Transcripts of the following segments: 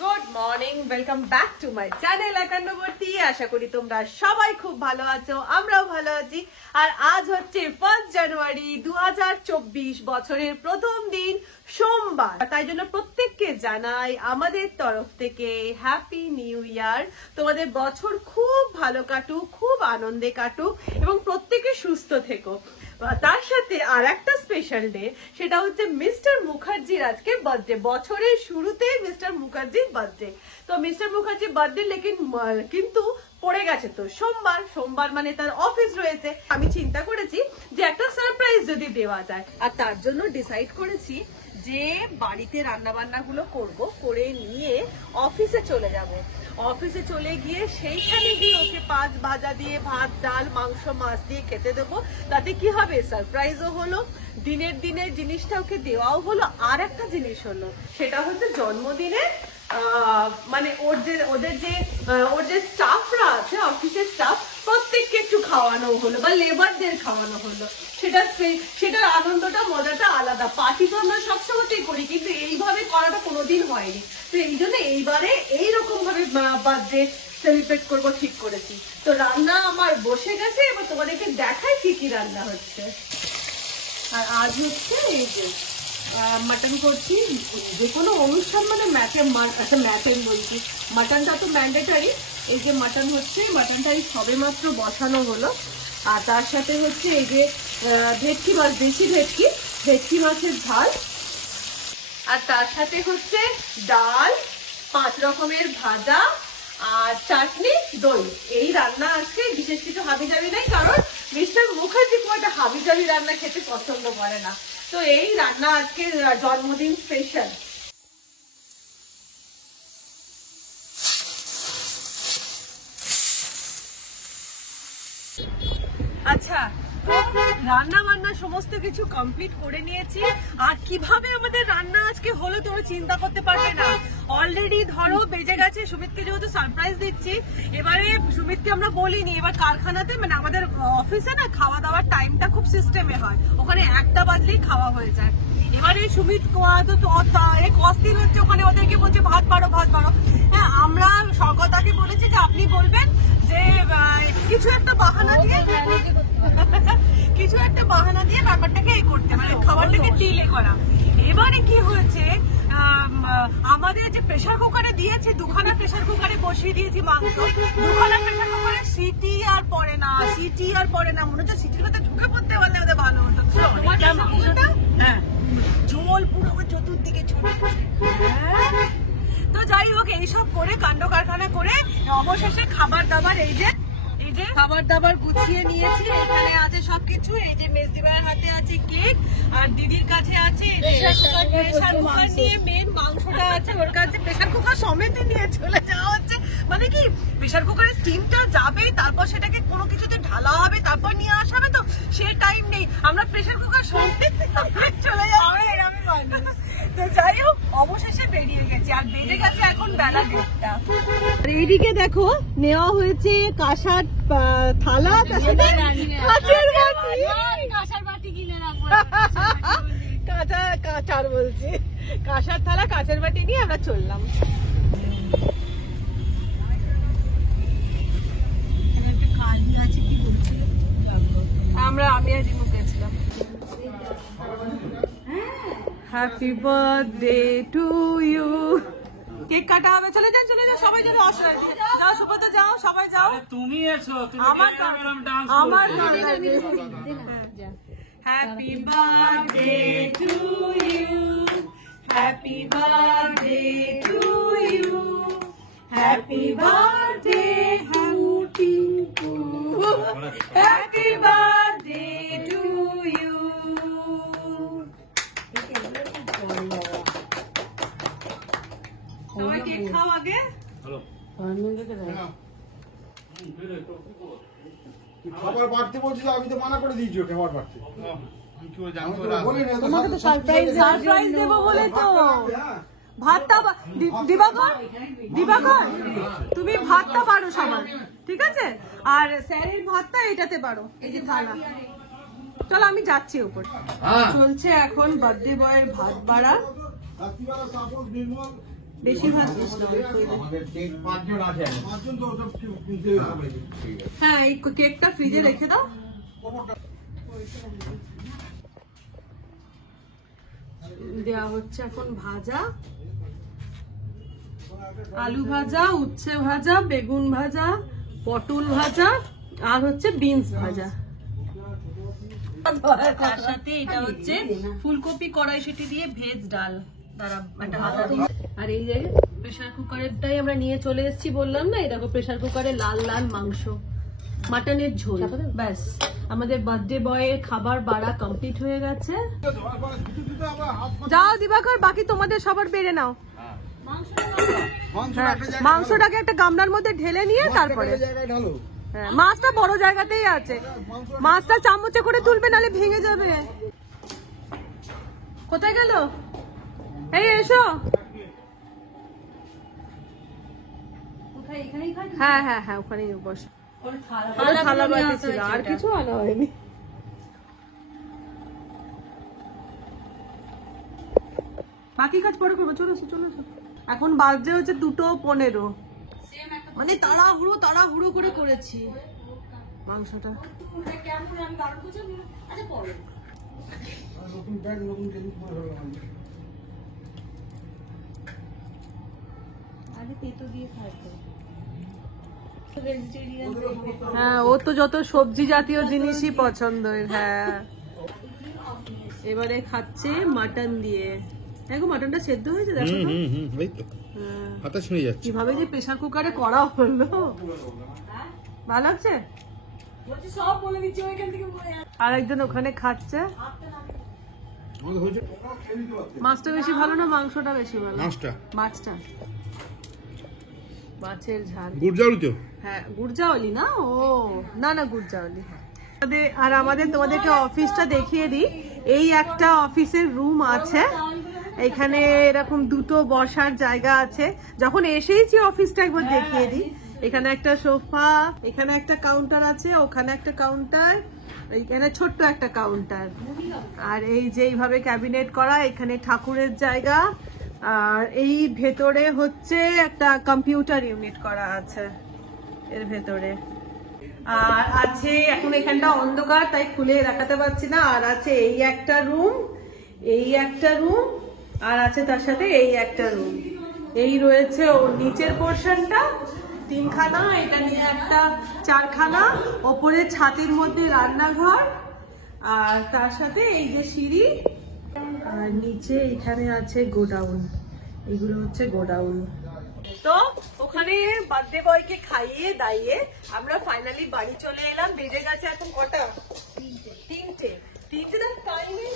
Good morning, welcome back to my channel একান্নবর্তী। আশা করি তোমরা সবাই খুব ভালো আছো, আমরাও ভালো আছি। আর আজ হচ্ছে 1 জানুয়ারি 2024, বছরের প্রথম দিন, সোমবার। তাই জন্য প্রত্যেককে জানাই আমাদের তরফ থেকে হ্যাপি নিউ ইয়ার। তোমাদের বছর খুব ভালো কাটুক, খুব আনন্দে কাটুক এবং প্রত্যেকে সুস্থ থেকো। তার সাথে আর একটা স্পেশাল ডে, সেটা হচ্ছে মিস্টার মুখার্জির আজকে বার্থডে। বছরের শুরুতে মিস্টার মুখার্জির বার্থডে। তো মিস্টার মুখার্জির বার্থডে কিন্তু পড়ে গেছে তো সোমবার মানে তার অফিস রয়েছে। আমি চিন্তা করেছি যে একটা সারপ্রাইজ যদি দেওয়া যায়, আর তার জন্য ডিসাইড করেছি যে বাড়িতে রান্না বান্না গুলো করে নিয়ে অফিসে চলে যাব। অফিসে চলে গিয়ে সেইখানে গিয়ে ওকে 5 ভাজা দিয়ে ভাত, ডাল, মাংস, মাছ দিয়ে খেতে দেবো। তাতে কি হবে, সারপ্রাইজও হলো, দিনের জিনিসটা ওকে দেওয়াও হলো। আর একটা জিনিস হলো, সেটা হচ্ছে জন্মদিনে মানে ওর যে স্টাফরা আছে, অফিসের স্টাফ, প্রত্যেককে একটু খাওয়ানো হলো বা লেবারদের খাওয়ানো হলো। সেটার আনন্দটা, মজাটা আলাদা। পার্টি তো আমরা সবসময়তেই করি, কিন্তু এইভাবে করাটা কোনোদিন হয়নি। তো এই জন্য এইবারে এইরকম ভাবে বার্থডে সেলিব্রেট করবো ঠিক করেছি। তো রান্না আমার বসে গেছে, এবার তোমাদেরকে দেখাই কি কি রান্না হচ্ছে। আর আজ হচ্ছে এই যে মাটন করছি। যে কোনো অনুষ্ঠান মানে ম্যাটন বলছি, মাটনটা তো ম্যান্ডেটারি। এই যে মাটন হচ্ছে, মাটনটা এই সবে মাত্র বসানো হলো। আর তার সাথে হচ্ছে এই যে ভেটকি মাছ, দেশি ভেটকি মাছের ঝাল। আর তার সাথে হচ্ছে ডাল, 5 রকমের ভাজা আর চাটনি, দই। এই রান্না আজকে। বিশেষ কিছু হাবিজাবি নাই, কারণ মিস্টার মুখার্জি খুব একটা হাবিজাবি রান্না খেতে পছন্দ করে না। তো এই রান্না আজকে জন্মদিন স্পেশাল। আচ্ছা, রান্না বান্না সমস্ত কিছু কমপ্লিট করে নিয়েছি। আর কিভাবে আমাদের রান্না আজকে হলো তোমরা চিন্তা করতে পারবে না। অলরেডি ধরো বেজে গেছে, সুমিতকে যেহেতু সারপ্রাইজ দিচ্ছি, এবারে সুমিতকে আমরা বলিনি, এবার কারখানাতে মানে আমাদের অফিসে না খাওয়া দাওয়ার টাইমটা খুব সিস্টেমে হয়, ওখানে 1টা বাজলেই খাওয়া হয়ে যায়। এবারে সুমিত কস্তিন হচ্ছে, ওখানে ওদেরকে বলছে ভাত বাড়ো। হ্যাঁ, আমরা স্বর্গতাকে বলেছি যে আপনি বলবেন যে কিছু একটা বাহানা দিয়ে ব্যাপারটাকে এই করতে, মানে খাবারটাকে ডিলে করা। এবারে কি হয়েছে, আমাদের যে প্রেসার কুকারে দিয়েছি, 2খানা প্রেসার কুকারে বসিয়ে দিয়েছি মাংস। 2খানা প্রেসার কুকারে সিটি আর পড়ে না। মনে হচ্ছে সিটির মধ্যে ঢুকে পড়তে পারলে আমাদের ভালো হতো। হ্যাঁ, জল পুরো চতুর্দিকে ছড়িয়ে। তো যাই হোক, এইসব করে কাণ্ড কারখানা করে অবশেষে খাবার দাবার এই যে খাবার দাবার গুছিয়ে নিয়েছি। এখানে আছে সবকিছু। এই যে মেজদিবার হাতে আছে কেক, আর দিদির কাছে আছে প্রেসার কুকার নিয়ে মেন মাংসটা আছে ওর কাছে। প্রেসার কুকার সমেত নিয়ে চলে যাওয়া হচ্ছে, মানে কি প্রেসার কুকারের স্টিমটা যাবে, তারপর সেটাকে কোনো কিছুতে ঢালা হবে, তারপর নিয়ে আসা হবে। তো সে টাইম নেই, আমরা প্রেসার কুকার সমেত চলে যাবো। তো যাই হোক, অবশেষে বেরিয়ে গেছি। আর বেজে গেছে এখন বেলা 1টা। এইদিকে দেখো, নেওয়া হয়েছে কাঁসার থালা, কাঁচের বাটি কিনে রাখবো। কাঁসার থালা, কাঁচের বাটি নিয়ে আমরা চললাম। আমি আর রিমু গেছিলাম। Happy birthday to you. Cake কাটা হবে, চলে যান সবাই, যদি অসুবিধা যাও, সুব্রত যাও, সবাই যাও। তুমি এসো, আমার happy birthday to you, happy birthday to you, happy birthday Tinku, happy birthday to you. Cake খাও আগে। খাবার বাড়তে বলছি, আমি তো মানা করে দিয়েছি খাবার বাড়তে। তোমাকে তো সারপ্রাইজ দেবো বলে তো। ভাতটা দিবাকর, তুমি ভাতটা পারো সবার, ঠিক আছে? আর স্যারের ভাতটা এটাতে পারো, এই যে থালা। চলো আমি যাচ্ছি উপর। চলছে এখন বার্থডে বয়ের ভাত বাড়া। বেশি ভাজিস না। আমাদের 5 জন আছে, 5 জন তো ওটা কিনতে হবে। হ্যাঁ, এই কেকটা ফ্রিজে রেখে দাও। দেওয়া হচ্ছে এখন ভাজা, আলু ভাজা, উচ্ছে ভাজা, বেগুন ভাজা, পটল ভাজা আর হচ্ছে বিনস ভাজা। তার সাথে এটা হচ্ছে ফুলকপি কড়াইশুঁটি দিয়ে ভেজ ডাল। আর এই যে প্রেসার কুকারেরটাই আমরা নিয়ে চলে এসেছি, বললাম না, এই দেখো প্রেসার কুকারে লাল লাল মাংস, মাটনের ঝোল। ব্যাস, আমাদের বার্থডে বয়ের খাবার বাড়া কমপ্লিট হয়ে গেছে। যাও দিবাকর, বাকি তোমাদের সবার বেড়ে নাও। মাংসটাকে একটা গামলার মধ্যে ঢেলে নিয়ে তারপরে মাছটা বড় জায়গাতেই আছে, মাছটা চামচে করে তুলবে নালে ভেঙে যাবে। কোথায় গেল? এই এসো। হ্যাঁ হ্যাঁ হ্যাঁ, ওখানেই বস। থালা বাটি ছিল, আর কিছু আনা হয়নি। বাকি কাজ পরে করবো, চলো চলো। এখন বাজে হচ্ছে 2:15, মানে তাড়াহুড়ো করে করেছি মাংসটা। হ্যাঁ, ও তো যত সবজি জাতীয় জিনিসই পছন্দ। হ্যাঁ, এবারে খাচ্ছে মাটন দিয়ে। দেখো মাটনটা সেদ্ধ হয়েছে, দেখো কিভাবে যে প্রেসার কুকারে করা হলো। ভালো লাগছে? আর একজন ওখানে খাচ্ছে। মাছটা বেশি ভালো না মাংসটা বেশি ভালো? মাছটা, মাছের ঝাল। গুড়জাউলি তো? হ্যাঁ, গুড়জাউলি না, ও না না, গুড়জাউলি। আর আমাদের তোমাদেরকে অফিসটা দেখিয়ে দিই। এই একটা অফিসের রুম আছে, এখানে এরকম দুটো বসার জায়গা আছে। যখন এসেইছি অফিসটা একবার দেখিয়ে দিই। এখানে একটা সোফা, এখানে একটা কাউন্টার আছে, ওখানে একটা কাউন্টার, এখানে ছোট্ট একটা কাউন্টার। আর এই যে এইভাবে ক্যাবিনেট করা, এখানে ঠাকুরের জায়গা। আর এই ভেতরে হচ্ছে একটা কম্পিউটার ইউনিট করা আছে এর ভেতরে। আর আছে, এখন এখানটা অন্ধকার তাই খুলে দেখাতে পারছি না। আর আছে এই একটা রুম, এই একটা রুম, আর আছে তার সাথে এই একটা রুম। এই রয়েছে ওর নিচের পোর্শনটা 3খানা, এটা নিয়ে একটা 4খানা। ওপরে ছাদের মধ্যে রান্নাঘর, আর তার সাথে এই যে সিঁড়ি, আর নিচে এখানে আছে গোডাউন। এগুলো হচ্ছে গোডাউন। তো ওখানে বার্থডে বয়কে খাইয়ে দাইয়ে আমরা ফাইনালি বাড়ি চলে এলাম। বেজে গেছে এখন কটা? 3টে না, টাইমিং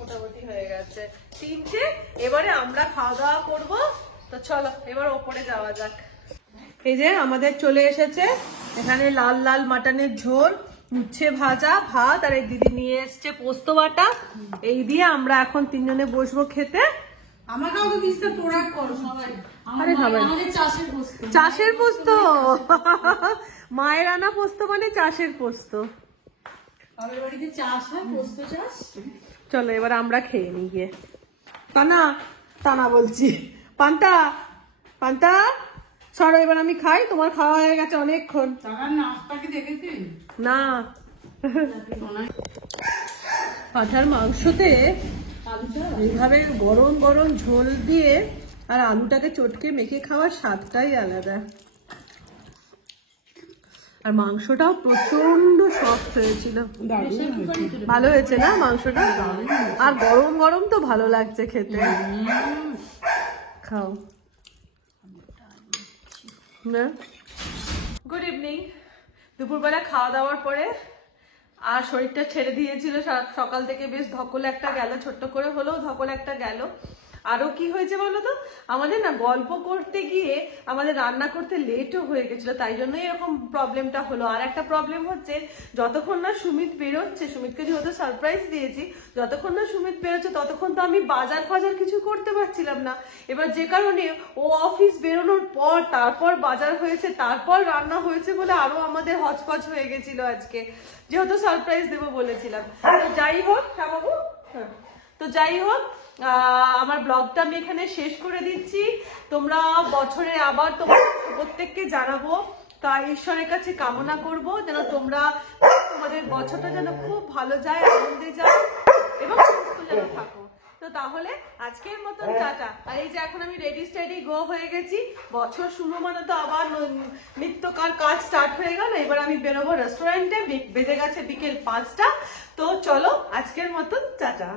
মোটামুটি হয়ে গেছে 3টে। এবারে আমরা খাওয়া দাওয়া করবো। তো চলো এবার ওপরে যাওয়া যাক। এই যে আমাদের চলে এসেছে, এখানে লাল লাল মাটনের ঝোল, উচ্ছে ভাজা, ভাত, আর এই দিদি নিয়ে এসছে পোস্ত বাটা। এই দিয়ে আমরা এখন 3জনে বসবো খেতে। আমাকেও তো দিতে তোরা কর সবাই। আমাদের চাষের পোস্ত। চাষের পোস্ত, মায়ের আনা পোস্ত মানে চাষের পোস্ত। আমাদের বাড়িতে চাষ হয়, পোস্ত চাষ। চলো এবার আমরা খেয়ে নিই গিয়ে। টানা বলছি, পান্তা সরো, এবার আমি খাই। তোমার খাওয়া হয়ে গেছে অনেকক্ষণ। না, পাঁঠার মাংসতে এইভাবে গরম গরম ঝোল দিয়ে আর আলুটাকে চটকে মেখে খাওয়ার স্বাদটাই আলাদা। আর মাংসটাও প্রচন্ড সফট হয়েছিল, ভালো হয়েছে না মাংসটা? আর গরম গরম তো ভালো লাগছে খেতে। খাও। Good evening. দুপুরবেলা খাওয়া দাওয়ার পরে আর শরীরটা ছেড়ে দিয়েছিল সকাল থেকে, বেশ ধকল একটা গেল, ছোট্ট করে হলেও ধকল একটা গেল। আরো কি হয়েছে বলো তো, আমাদের না গল্প করতে গিয়ে আমাদের রান্না করতে লেটও হয়ে গেছিল, তাই জন্যই এরকম প্রবলেমটা হলো। আর একটা প্রবলেম হচ্ছে, যতক্ষণ না সুমিত বেরোচ্ছে, সুমিতকে যেহেতু সারপ্রাইজ দিয়েছি, যতক্ষণ না সুমিত বেরোচ্ছে ততক্ষণ তো আমি বাজার ফাজার কিছু করতে পারছিলাম না। এবার যে কারণে ও অফিস বেরোনোর পর তারপর বাজার হয়েছে, তারপর রান্না হয়েছে বলে আরো আমাদের হচপচ হয়ে গেছিল আজকে, যেহেতু সারপ্রাইজ দেবো বলেছিলাম। যাই হোক, হ্যাঁ বাবু, হ্যাঁ তো যাই হোক, আমার ব্লগটা আমি এখানে শেষ করে দিচ্ছি। তোমরা বছরে আবার তোমার প্রত্যেককে জানাবো, তাই ঈশ্বরের কাছে কামনা করব যেন তোমাদের বছরটা যেন খুব ভালো যায়, আনন্দে যায় এবং সুস্থ যেন থাকো। তো তাহলে আজকের মতন টাটা। আর এই যে এখন আমি রেডি স্টেডি গো হয়ে গেছি, বছর শুরু মানে তো আবার নিত্যকার কাজ স্টার্ট হয়ে গেল। এবার আমি বেরোবো রেস্টুরেন্টে, বেজে গেছে বিকেল 5টা। তো চলো আজকের মতন টাটা।